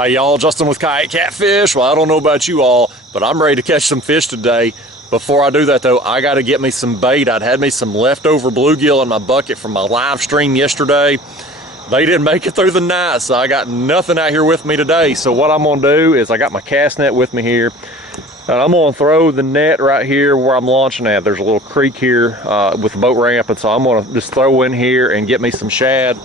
Hey y'all, Justin with Kayak Catfish. Well, I don't know about you all, but I'm ready to catch some fish today. Before I do that though, I gotta get me some bait. I'd had me some leftover bluegill in my bucket from my live stream yesterday. They didn't make it through the night, so I got nothing out here with me today. So what I'm gonna do is I got my cast net with me here, and I'm gonna throw the net right here where I'm launching at. There's a little creek here with the boat ramp, and so I'm gonna just throw in here and get me some shad.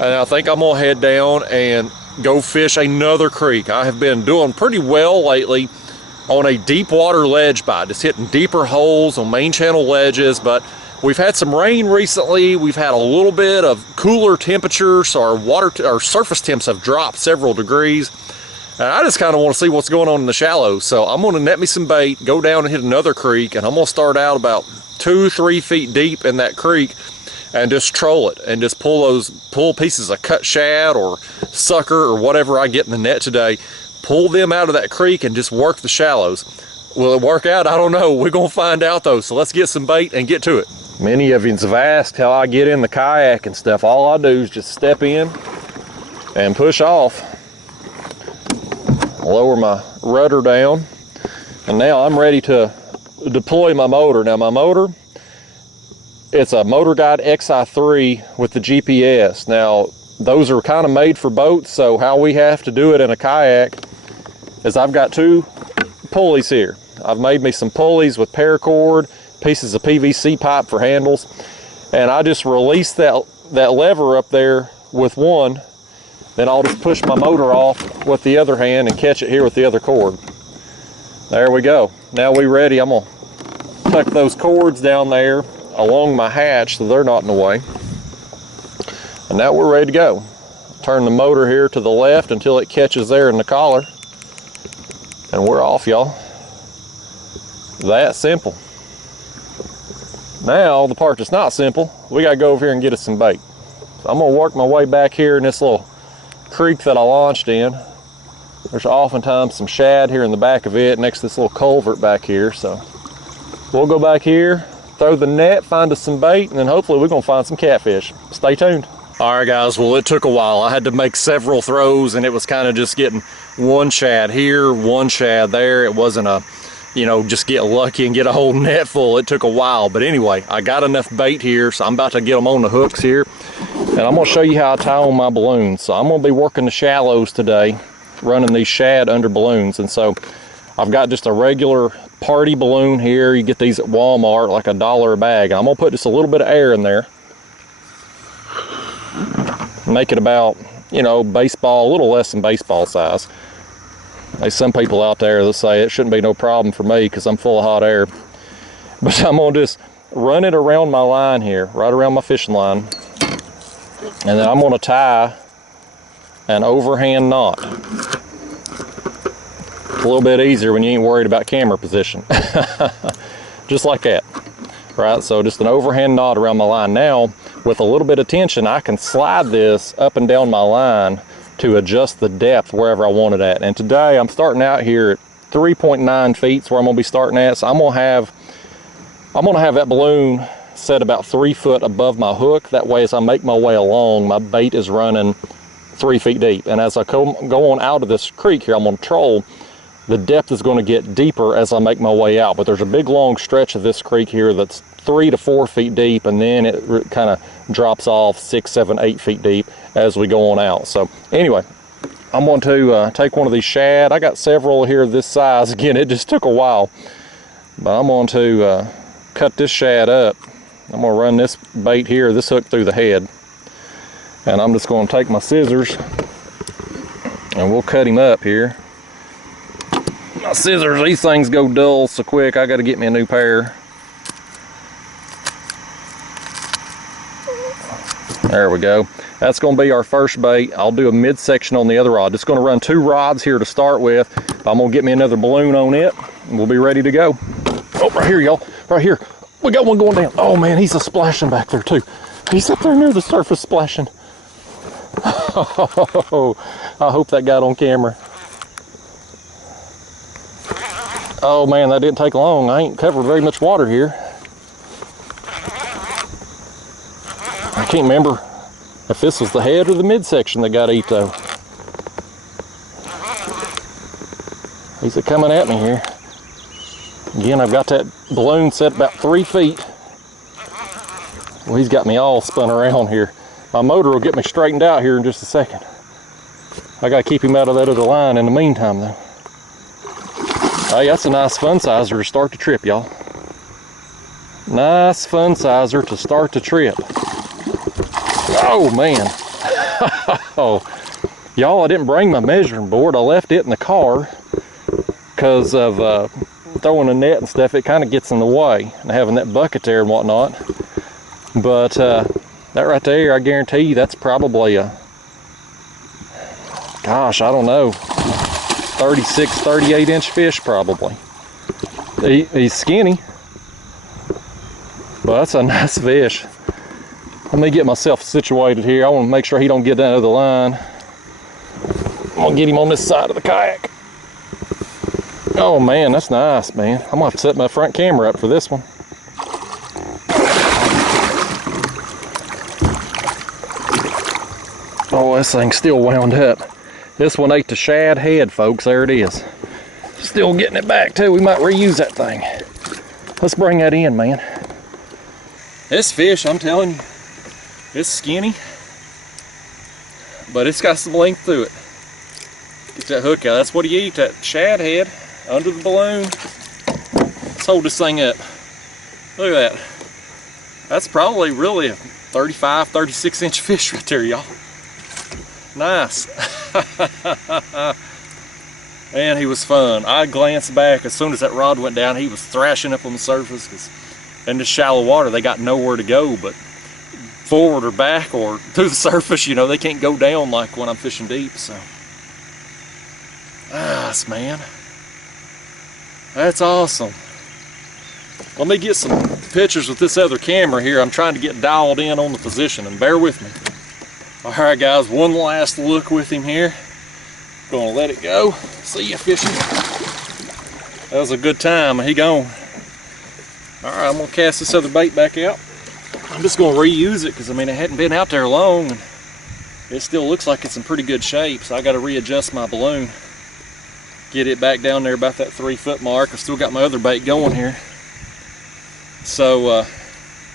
And I think I'm gonna head down and go fish another creek. I have been doing pretty well lately on a deep water ledge bite, just hitting deeper holes on main channel ledges, but we've had some rain recently. We've had a little bit of cooler temperatures, so our surface temps have dropped several degrees. And I just kind of want to see what's going on in the shallows. So I'm going to net me some bait, go down and hit another creek, and I'm going to start out about 2-3 feet deep in that creek and just troll it and just pull pieces of cut shad or sucker or whatever I get in the net today, pull them out of that creek and just work the shallows. Will it work out? I don't know. We're gonna find out though, so let's get some bait and get to it. Many of you have asked how I get in the kayak and stuff. All I do is just step in and push off, lower my rudder down, and now I'm ready to deploy my motor. Now my motor, it's a Motorguide XI3 with the GPS. Now, those are kind of made for boats, so how we have to do it in a kayak is I've got 2 pulleys here. I've made me some pulleys with paracord, pieces of PVC pipe for handles, and I just release that lever up there with one, then I'll just push my motor off with the other hand and catch it here with the other cord. There we go. Now we're ready. I'm gonna tuck those cords down there along my hatch so they're not in the way. And now we're ready to go. Turn the motor here to the left until it catches there in the collar. And we're off, y'all. That simple. Now, the part that's not simple, we gotta go over here and get us some bait. So I'm gonna work my way back here in this little creek that I launched in. There's oftentimes some shad here in the back of it next to this little culvert back here. So we'll go back here, throw the net, find us some bait, and then hopefully we're gonna find some catfish. Stay tuned. All right guys, well it took a while. I had to make several throws and it was kind of just getting one shad here, one shad there. It wasn't a, you know, just get lucky and get a whole net full. It took a while, but anyway, I got enough bait here, so I'm about to get them on the hooks here. And I'm gonna show you how I tie on my balloons. So I'm gonna be working the shallows today, running these shad under balloons. And so I've got just a regular party balloon here. You get these at Walmart, like $1 a bag. I'm gonna put just a little bit of air in there. Make it about, you know, baseball, a little less than baseball size. There's some people out there that say it shouldn't be no problem for me because I'm full of hot air. But I'm gonna just run it around my line here, right around my fishing line. And then I'm gonna tie an overhand knot. A little bit easier when you ain't worried about camera position. Just like that, right? So just an overhand knot around my line. Now, with a little bit of tension, I can slide this up and down my line to adjust the depth wherever I want it at. And today I'm starting out here at 3.9 feet is where I'm gonna be starting at. So I'm gonna have that balloon set about 3 foot above my hook. That way, as I make my way along, my bait is running 3 feet deep. And as I go on out of this creek here, I'm gonna troll. The depth is gonna get deeper as I make my way out. But there's a big long stretch of this creek here that's 3 to 4 feet deep, and then it kind of drops off 6, 7, 8 feet deep as we go on out. So anyway, I'm going to take one of these shad. I got several here this size. Again, it just took a while, but I'm going to cut this shad up. I'm going to run this bait here, this hook through the head, and I'm just going to take my scissors and we'll cut him up here. My scissors, these things go dull so quick, I got to get me a new pair. There we go. That's going to be our first bait. I'll do a midsection on the other rod. Just going to run 2 rods here to start with. I'm going to get me another balloon on it, and we'll be ready to go. Oh, right here, y'all. Right here. We got one going down. Oh, man, he's a splashing back there, too. He's up there near the surface splashing. Oh, I hope that got on camera. Oh, man, that didn't take long. I ain't covered very much water here. I can't remember if this was the head or the midsection that got eat though. He's coming at me here. Again, I've got that balloon set about 3 feet. Well, he's got me all spun around here. My motor will get me straightened out here in just a second. I gotta keep him out of that other line in the meantime though. Hey, that's a nice fun sizer to start the trip, y'all. Nice fun sizer to start the trip. Oh man. Oh, y'all, I didn't bring my measuring board. I left it in the car because of throwing a net and stuff. It kind of gets in the way and having that bucket there and whatnot. But that right there, I guarantee you that's probably a, gosh, I don't know, 36, 38 inch fish probably. He's skinny, but that's a nice fish. Let me get myself situated here. I want to make sure he don't get out of the line. I'm gonna get him on this side of the kayak. Oh man, that's nice, man. I'm gonna have to set my front camera up for this one. Oh, this thing's still wound up. This one ate the shad head, folks. There it is. Still getting it back too. We might reuse that thing. Let's bring that in, man. This fish, I'm telling you, it's skinny, but it's got some length to it. Get that hook out. That's what he ate, that shad head under the balloon. Let's hold this thing up. Look at that. That's probably really a 35, 36 inch fish right there, y'all. Nice. Man, he was fun. I glanced back as soon as that rod went down. He was thrashing up on the surface because in this shallow water they got nowhere to go but forward or back or to the surface. You know, they can't go down like when I'm fishing deep. So nice, man. That's awesome. Let me get some pictures with this other camera here. I'm trying to get dialed in on the position, and bear with me. All right, guys, one last look with him here. Gonna let it go. See you fishing. That was a good time. He gone. All right, I'm gonna cast this other bait back out. I'm just gonna reuse it because I mean it hadn't been out there long, and it still looks like it's in pretty good shape. So I got to readjust my balloon, get it back down there about that 3 foot mark. I still got my other bait going here. So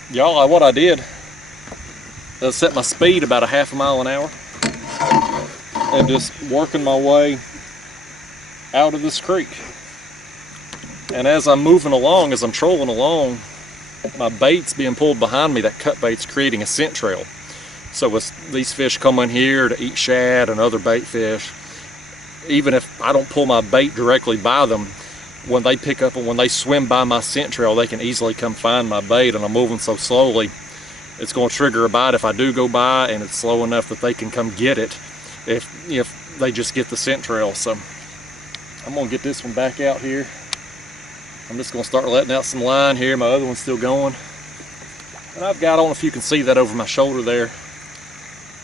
y'all, what I did, I set my speed about a half a mile an hour and just working my way out of this creek. And as I'm moving along, as I'm trolling along, my bait's being pulled behind me. That cut bait's creating a scent trail. So as these fish come in here to eat shad and other bait fish, even if I don't pull my bait directly by them, when they pick up and when they swim by my scent trail, they can easily come find my bait. And I'm moving so slowly, it's going to trigger a bite if I do go by, and it's slow enough that they can come get it if they just get the scent trail. So I'm going to get this one back out here. I'm just going to start letting out some line here. My other one's still going. And I've got, I don't know if you can see that over my shoulder there,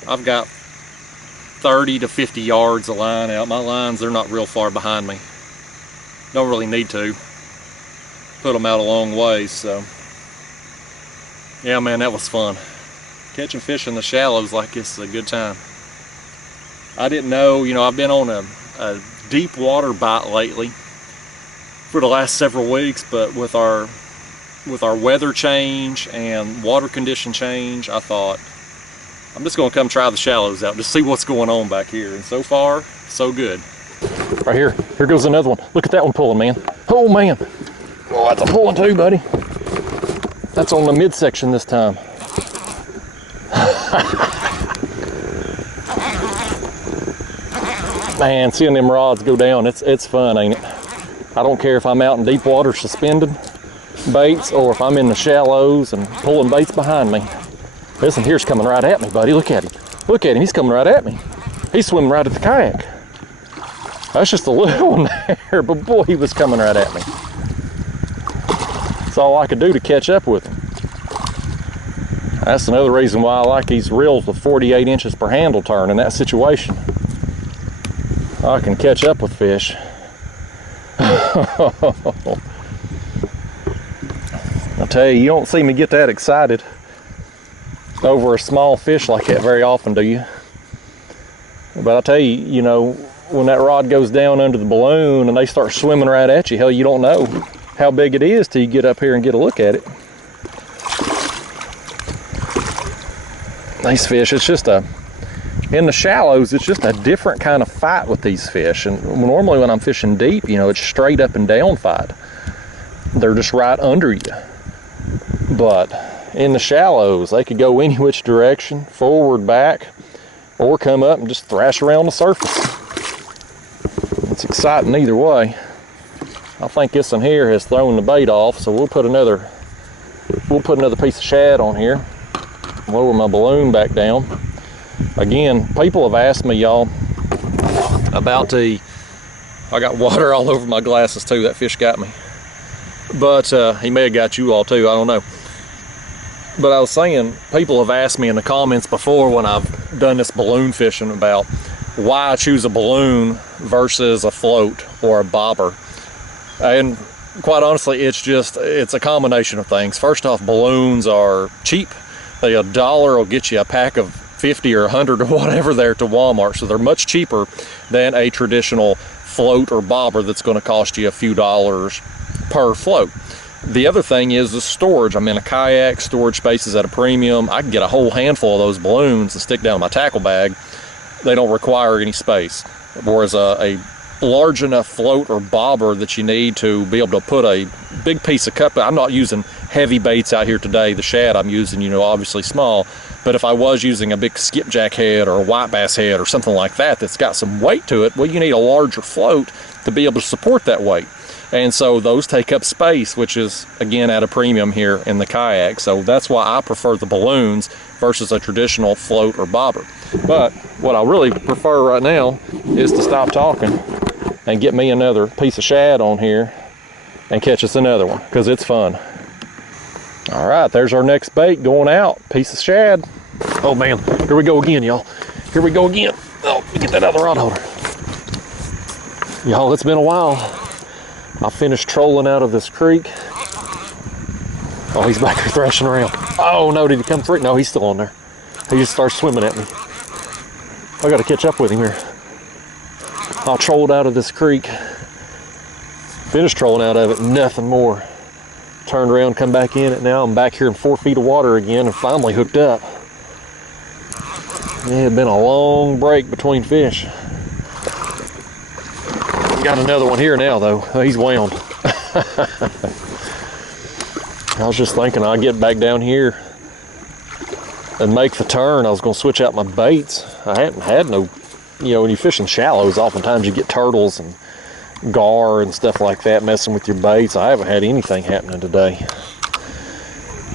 I've got 30 to 50 yards of line out. My lines, they're not real far behind me. Don't really need to put them out a long ways. So yeah, man, that was fun. Catching fish in the shallows like this is a good time. I didn't know, you know, I've been on a deep water bite lately for the last several weeks, but with our weather change and water condition change, I thought I'm just gonna come try the shallows out, just see what's going on back here. And so far, so good. Right here, here goes another one. Look at that one pulling, man. Oh man, oh, that's a pulling too, buddy. That's on the midsection this time. Man, seeing them rods go down, it's fun, ain't it? I don't care if I'm out in deep water suspending baits or if I'm in the shallows and pulling baits behind me. This one here's coming right at me, buddy. Look at him. Look at him, he's coming right at me. He's swimming right at the kayak. That's just a little one there, but boy, he was coming right at me. That's all I could do to catch up with him. That's another reason why I like these reels with 48 inches per handle turn in that situation. I can catch up with fish. I tell you, you don't see me get that excited over a small fish like that very often, do you? But I tell you, you know, when that rod goes down under the balloon and they start swimming right at you, hell, you don't know how big it is till you get up here and get a look at it. These fish, it's just in the shallows, it's just a different kind of fight with these fish. And normally when I'm fishing deep, you know, it's straight up and down fight. They're just right under you. But in the shallows, they could go any which direction, forward, back, or come up and just thrash around the surface. It's exciting either way. I think this one here has thrown the bait off, so we'll put another piece of shad on here. Lower my balloon back down. Again, people have asked me, y'all, about I got water all over my glasses too. That fish got me. But he may have got you all too, I don't know. But I was saying, people have asked me in the comments before when I've done this balloon fishing about why I choose a balloon versus a float or a bobber. And quite honestly, it's a combination of things. First off, balloons are cheap. $1 will get you a pack of 50 or 100 or whatever there to Walmart, so they're much cheaper than a traditional float or bobber that's going to cost you a few dollars per float. The other thing is the storage. I'm in a kayak, storage space is at a premium. I can get a whole handful of those balloons and stick down in my tackle bag. They don't require any space. Whereas a large enough float or bobber that you need to be able to put a big piece of cut. I'm not using heavy baits out here today. The shad I'm using, you know, obviously small. But if I was using a big skipjack head or a white bass head or something like that that's got some weight to it, well, you need a larger float to be able to support that weight. And so those take up space, which is, again, at a premium here in the kayak. So that's why I prefer the balloons versus a traditional float or bobber. But what I really prefer right now is to stop talking and get me another piece of shad on here and catch us another one, because it's fun. All right, there's our next bait going out. Piece of shad. Oh man, here we go again, y'all. Here we go again. Oh, let me get that other rod holder. Y'all, it's been a while. I finished trolling out of this creek. Oh, he's back there thrashing around. Oh no, did he come through? No, he's still on there. He just starts swimming at me. I gotta catch up with him here. I trolled out of this creek. Finished trolling out of it, nothing more. Turned around, come back in it. Now I'm back here in 4 feet of water again and finally hooked up. It had been a long break between fish. Got another one here now though. He's wound. I was just thinking I'd get back down here and make the turn. I was gonna switch out my baits. I hadn't had no, you know, when you fish in shallows, oftentimes you get turtles and gar and stuff like that messing with your baits. I haven't had anything happening today.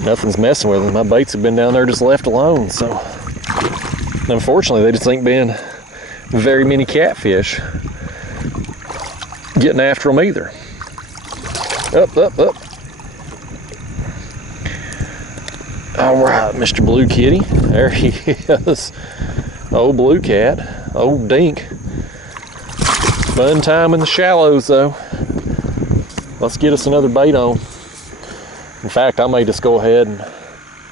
Nothing's messing with them. My baits have been down there just left alone. So unfortunately, they just ain't been very many catfish getting after them either. Up, up, up. All right, Mr. Blue Kitty. There he is. Old blue cat, old dink. Fun time in the shallows though. Let's get us another bait on. In fact, I may just go ahead and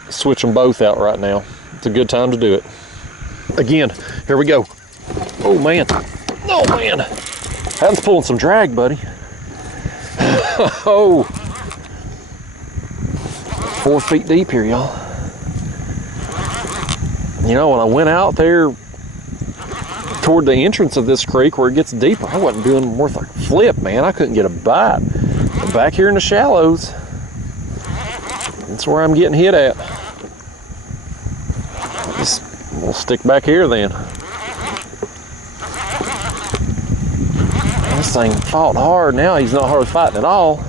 switch them both out right now. It's a good time to do it. Again, here we go. Oh man, oh man. That's pulling some drag, buddy. Oh, 4 feet deep here, y'all. You know, when I went out there toward the entrance of this creek where it gets deeper, I wasn't doing worth a flip, man. I couldn't get a bite. But back here in the shallows, that's where I'm getting hit at. We'll stick back here then. This thing fought hard. Now he's not hard fighting at all.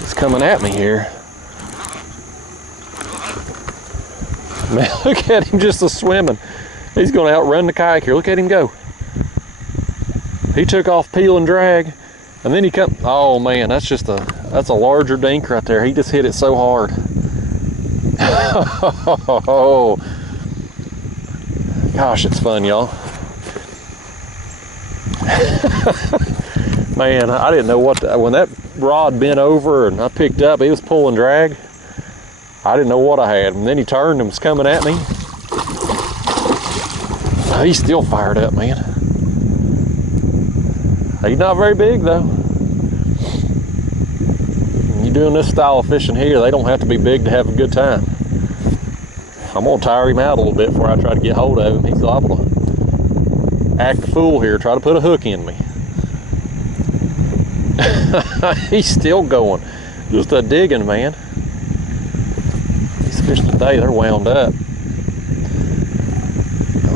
He's coming at me here. Man, look at him just a-swimming. He's going to outrun the kayak here. Look at him go. He took off peel and drag, and then he come. Oh man, that's a larger dink right there. He just hit it so hard. Oh, gosh, it's fun, y'all. Man, I didn't know when that rod bent over and I picked up, he was pulling drag. I didn't know what I had, and then he turned and was coming at me. He's still fired up, man. He's not very big though. When you're doing this style of fishing here, they don't have to be big to have a good time. I'm gonna tire him out a little bit before I try to get hold of him. He's liable to act a fool here, try to put a hook in me. He's still going. Just a digging, man. These fish today, they're wound up.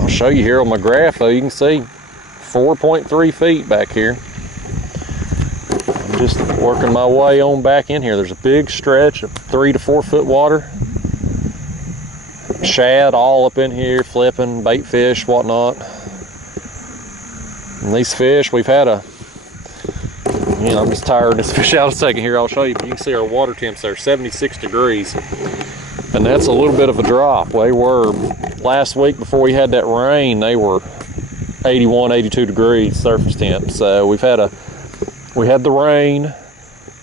I'll show you here on my graph though, you can see 4.3 feet back here. I'm just working my way on back in here. There's a big stretch of 3 to 4 foot water. Shad all up in here, flipping, bait fish, whatnot. And these fish, we've had a, you know, I'm just tiring this fish out a second here. I'll show you, but you can see our water temps there, 76 degrees. And that's a little bit of a drop. They were, last week before we had that rain, they were 81, 82 degrees surface temp. So we had the rain,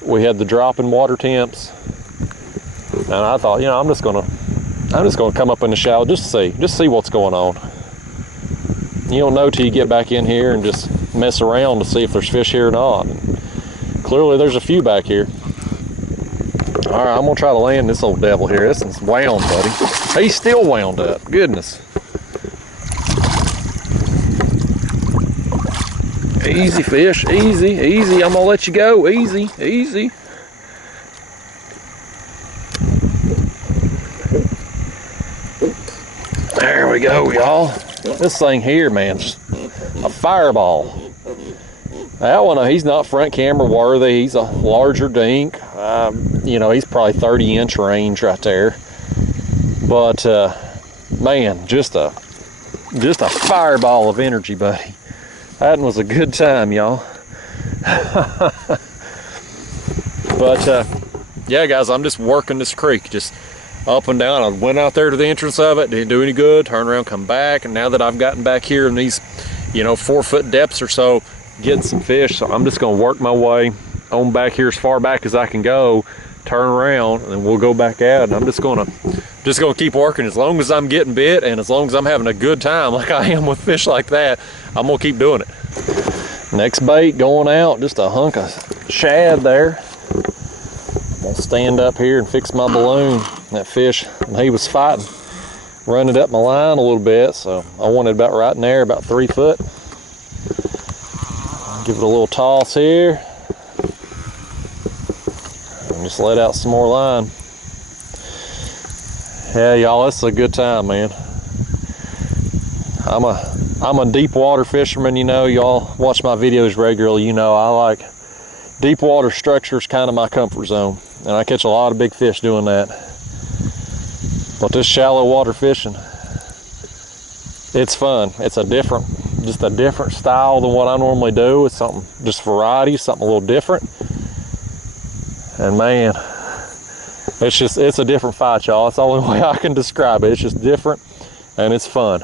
we had the drop in water temps. And I thought, you know, I'm just gonna come up in the shallow just to see what's going on. You don't know till you get back in here and just mess around to see if there's fish here or not. And clearly there's a few back here. All right, I'm gonna try to land this old devil here. This one's wound, buddy. He's still wound up, goodness. Easy fish, easy, easy. I'm gonna let you go, easy, easy. There we go, y'all. This thing here, man, a fireball. That one, he's not front camera worthy. He's a larger dink. You know, he's probably 30-inch range right there. But man, just a fireball of energy, buddy. That one was a good time, y'all. But yeah, guys, I'm just working this creek, just up and down. I went out there to the entrance of it, didn't do any good, turned around, come back, and now that I've gotten back here in these, you know, 4 foot depths or so, getting some fish, so I'm just gonna work my way on back here as far back as I can go, turn around, and then we'll go back out. And I'm just gonna keep working. As long as I'm getting bit and as long as I'm having a good time like I am with fish like that, I'm gonna keep doing it. Next bait going out, just a hunk of shad there. I'm gonna stand up here and fix my balloon. That fish, he was fighting, running up my line a little bit, so I wanted about right in there, about 3 foot. Give it a little toss here. And just let out some more line. Yeah, y'all, this is a good time, man. I'm a deep water fisherman, you know. Y'all watch my videos regularly, you know I like deep water structures, kind of my comfort zone. And I catch a lot of big fish doing that. But this shallow water fishing, it's fun. It's just a different style than what I normally do. It's something, just variety, something a little different. And man, it's a different fight, y'all. It's the only way I can describe it. It's just different and it's fun.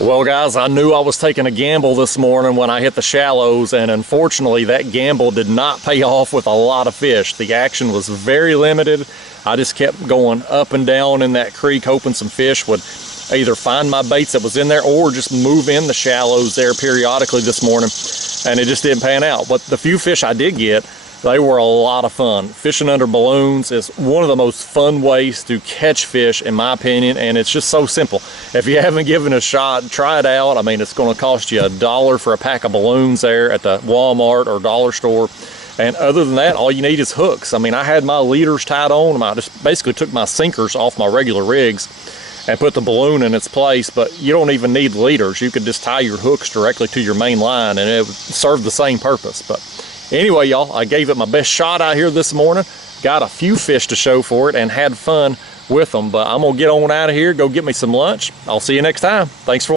Well, guys, I knew I was taking a gamble this morning when I hit the shallows, and unfortunately that gamble did not pay off with a lot of fish. The action was very limited. I just kept going up and down in that creek, hoping some fish would either find my baits that was in there or just move in the shallows there periodically this morning, and it just didn't pan out. But the few fish I did get, they were a lot of fun. Fishing under balloons is one of the most fun ways to catch fish, in my opinion, and it's just so simple. If you haven't given it a shot, try it out. I mean, it's going to cost you $1 for a pack of balloons there at the Walmart or dollar store. And other than that, all you need is hooks. I mean, I had my leaders tied on them. I just basically took my sinkers off my regular rigs and put the balloon in its place, but you don't even need leaders. You could just tie your hooks directly to your main line and it would serve the same purpose. But anyway, y'all, I gave it my best shot out here this morning. Got a few fish to show for it and had fun with them. But I'm gonna get on out of here, go get me some lunch. I'll see you next time. Thanks for watching.